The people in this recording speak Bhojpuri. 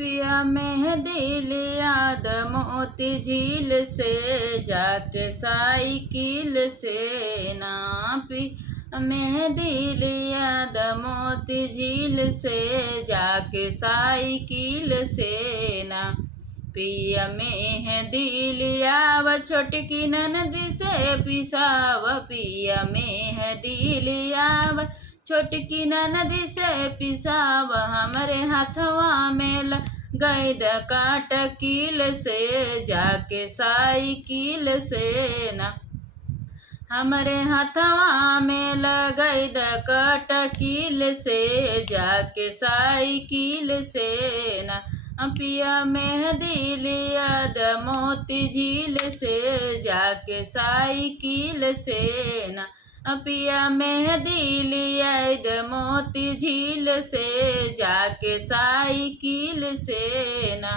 पिया मेहदी लिया मोती झील से जाके साइकिल से ना। पिया मेहदी लिया मोती झील से जाके साइकिल से ना। पिया मेहदी लियाव छोटकी ननदी से पिसाव। पिया मेहदी लियाव छोटकी ननदी से पिसाव। हमरे हाथवा में गई द काटकील से जाके साइकिल से ना। हमरे हाथवा में लगई द कटकील से जाके साइकिल से ना। पिया मेहदी लिया मोती झील से जाके साइकिल से ना। पिया मेहदी लिया मोती झील से जाके साइकिल से ना।